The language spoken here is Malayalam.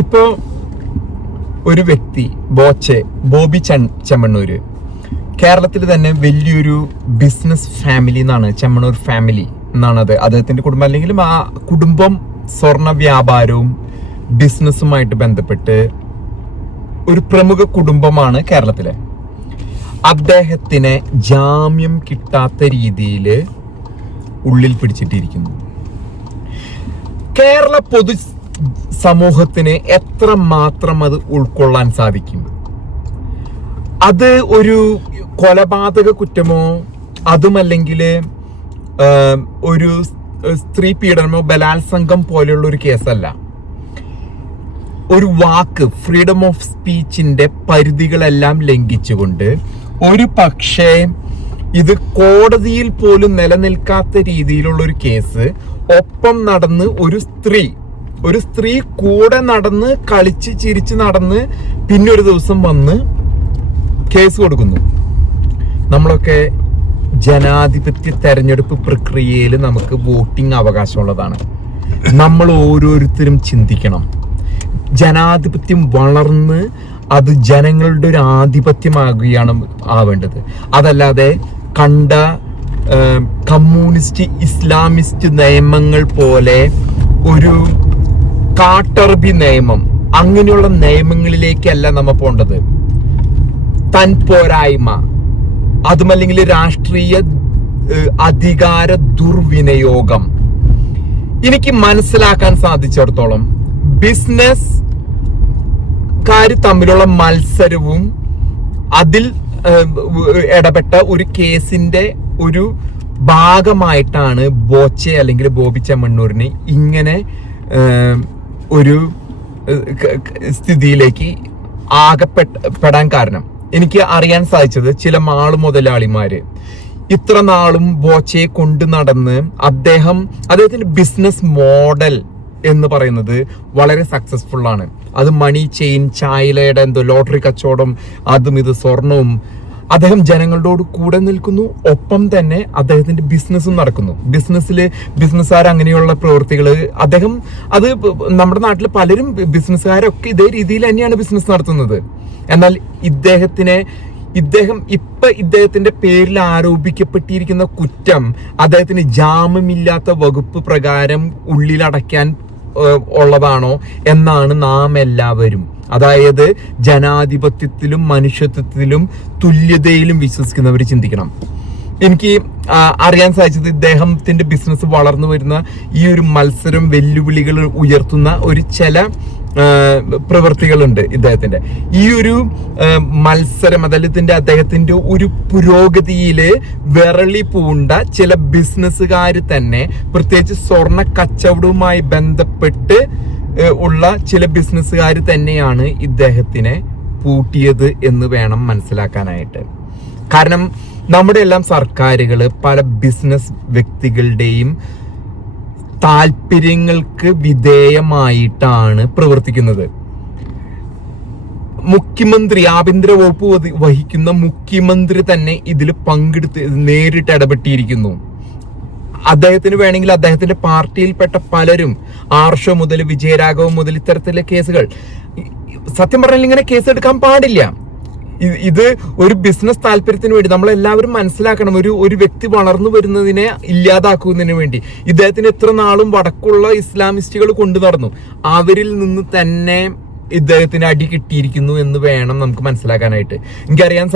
ഇപ്പോൾ ഒരു വ്യക്തി ബോബി ചെമ്മണ്ണൂര് കേരളത്തിൽ തന്നെ വലിയൊരു ബിസിനസ് ഫാമിലി എന്നാണ് ചെമ്മണ്ണൂർ ഫാമിലി എന്നാണ് അദ്ദേഹത്തിന്റെ കുടുംബം, അല്ലെങ്കിലും ആ കുടുംബം സ്വർണ്ണ വ്യാപാരവും ബിസിനസ്സുമായിട്ട് ബന്ധപ്പെട്ട് ഒരു പ്രമുഖ കുടുംബമാണ് കേരളത്തിലെ. അദ്ദേഹത്തിനെ ജാമ്യം കിട്ടാത്ത രീതിയിൽ ഉള്ളിൽ പിടിച്ചിട്ടിരിക്കുന്നു. കേരള പൊതു സമൂഹത്തിന് എത്ര മാത്രം അത് ഉൾക്കൊള്ളാൻ സാധിക്കും? അത് ഒരു കൊലപാതക കുറ്റമോ അതുമല്ലെങ്കിൽ ഒരു സ്ത്രീ പീഡനമോ ബലാത്സംഗം പോലെയുള്ള ഒരു കേസല്ല. ഒരു വാക്ക്, ഫ്രീഡം ഓഫ് സ്പീച്ചിന്റെ പരിധികളെല്ലാം ലംഘിച്ചുകൊണ്ട് ഒരു പക്ഷേ ഇത് കോടതിയിൽ പോലും നിലനിൽക്കാത്ത രീതിയിലുള്ള ഒരു കേസ് ഒപ്പം നടന്ന് ഒരു സ്ത്രീ കൂടെ നടന്ന് കളിച്ച് ചിരിച്ച് നടന്ന് പിന്നെ ഒരു ദിവസം വന്ന് കേസ് കൊടുക്കുന്നു. നമ്മളൊക്കെ ജനാധിപത്യ തെരഞ്ഞെടുപ്പ് പ്രക്രിയയിൽ നമുക്ക് വോട്ടിംഗ് അവകാശമുള്ളതാണ്. നമ്മൾ ഓരോരുത്തരും ചിന്തിക്കണം, ജനാധിപത്യം വളർന്ന് അത് ജനങ്ങളുടെ ഒരു ആധിപത്യമാകുകയാണ് ആവേണ്ടത്. അതല്ലാതെ കണ്ട കമ്മ്യൂണിസ്റ്റ് ഇസ്ലാമിസ്റ്റ് നിയമങ്ങൾ പോലെ ഒരു കാട്ടറബി നിയമം, അങ്ങനെയുള്ള നിയമങ്ങളിലേക്കല്ല നമ്മ പോണ്ടത്. തൻ പോരായ്മ, അതുമല്ലെങ്കിൽ രാഷ്ട്രീയ അധികാര ദുർവിനിയോഗം. എനിക്ക് മനസ്സിലാക്കാൻ സാധിച്ചിടത്തോളം ബിസിനസ്സുകാർ തമ്മിലുള്ള മത്സരവും അതിൽ ഇടപെട്ട ഒരു കേസിന്റെ ഒരു ഭാഗമായിട്ടാണ് ബോബി ചെമ്മണ്ണൂരിന് ഇങ്ങനെ ഒരു സ്ഥിതിയിലേക്ക് ആകപ്പെടാൻ കാരണം. എനിക്ക് അറിയാൻ സാധിച്ചത് ചില മാള് മുതലാളിമാര് ഇത്ര നാളും ബോച്ചയെ കൊണ്ട് നടന്ന് അദ്ദേഹത്തിന്റെ ബിസിനസ് മോഡൽ എന്ന് പറയുന്നത് വളരെ സക്സസ്ഫുൾ ആണ്. അത് മണി ചെയിൻ, ചായലയുടെ ലോട്ടറി കച്ചവടം, അതും ഇത് സ്വർണവും. അദ്ദേഹം ജനങ്ങളോട് കൂടെ നിൽക്കുന്നു, ഒപ്പം തന്നെ അദ്ദേഹത്തിന്റെ ബിസിനസ്സും നടക്കുന്നു. ബിസിനസ്സുകാർ അങ്ങനെയുള്ള പ്രവൃത്തികൾ അത് നമ്മുടെ നാട്ടിൽ പലരും ബിസിനസ്സുകാരൊക്കെ ഇതേ രീതിയിൽ തന്നെയാണ് ബിസിനസ് നടത്തുന്നത്. എന്നാൽ ഇദ്ദേഹത്തിന്റെ പേരിൽ ആരോപിക്കപ്പെട്ടിരിക്കുന്ന കുറ്റം അദ്ദേഹത്തിന് ജാമ്യമില്ലാത്ത വകുപ്പ് പ്രകാരം ഉള്ളിലടയ്ക്കാൻ ഉള്ളതാണോ എന്നാണ് നാം എല്ലാവരും, അതായത് ജനാധിപത്യത്തിലും മനുഷ്യത്വത്തിലും തുല്യതയിലും വിശ്വസിക്കുന്നവർ ചിന്തിക്കണം. എനിക്ക് അറിയാൻ സാധിച്ചത് ഇദ്ദേഹത്തിന്റെ ബിസിനസ് വളർന്നു വരുന്ന ഈ ഒരു മത്സരം, വെല്ലുവിളികൾ ഉയർത്തുന്ന ഒരു ചില പ്രവൃത്തികളുണ്ട് ഇദ്ദേഹത്തിന്റെ. ഈ ഒരു മത്സരം അദ്ദേഹത്തിന്റെ ഒരു പുരോഗതിയില് വിരളി പൂണ്ട ചില ബിസിനസ്സുകാർ തന്നെ, പ്രത്യേകിച്ച് സ്വർണ്ണ കച്ചവടവുമായി ബന്ധപ്പെട്ട് ഉള്ള ചില ബിസിനസ്സുകാർ തന്നെയാണ് ഇദ്ദേഹത്തിനെ പൂട്ടിയത് എന്ന് വേണം മനസ്സിലാക്കാനായിട്ട്. കാരണം നമ്മുടെ എല്ലാം സർക്കാരുകൾ പല ബിസിനസ് വ്യക്തികളുടെയും താല്പര്യങ്ങൾക്ക് വിധേയമായിട്ടാണ് പ്രവർത്തിക്കുന്നത്. മുഖ്യമന്ത്രി, ആഭ്യന്തര വകുപ്പ് വഹിക്കുന്ന മുഖ്യമന്ത്രി തന്നെ ഇതിൽ പങ്കെടുത്ത് നേരിട്ട് ഇടപെട്ടിരിക്കുന്നു. അദ്ദേഹത്തിന് വേണമെങ്കിൽ അദ്ദേഹത്തിന്റെ പാർട്ടിയിൽപ്പെട്ട പലരും, ആർഷോ മുതൽ വിജയരാഘവൻ മുതൽ ഇത്തരത്തിലെ കേസുകൾ, സത്യം പറഞ്ഞാൽ ഇങ്ങനെ കേസ് എടുക്കാൻ പാടില്ല. ഇത് ഒരു ബിസിനസ് താല്പര്യത്തിന് വേണ്ടി നമ്മളെല്ലാവരും മനസ്സിലാക്കണം. ഒരു വ്യക്തി വളർന്നു വരുന്നതിനെ ഇല്ലാതാക്കുന്നതിന് വേണ്ടി ഇദ്ദേഹത്തിന് എത്ര നാളും വടക്കുള്ള ഇസ്ലാമിസ്റ്റുകൾ കൊണ്ടു നടന്നു. അവരിൽ നിന്ന് തന്നെ ഇദ്ദേഹത്തിന് അടി കിട്ടിയിരിക്കുന്നു എന്ന് വേണം നമുക്ക് മനസ്സിലാക്കാനായിട്ട്. എനിക്കറിയാൻ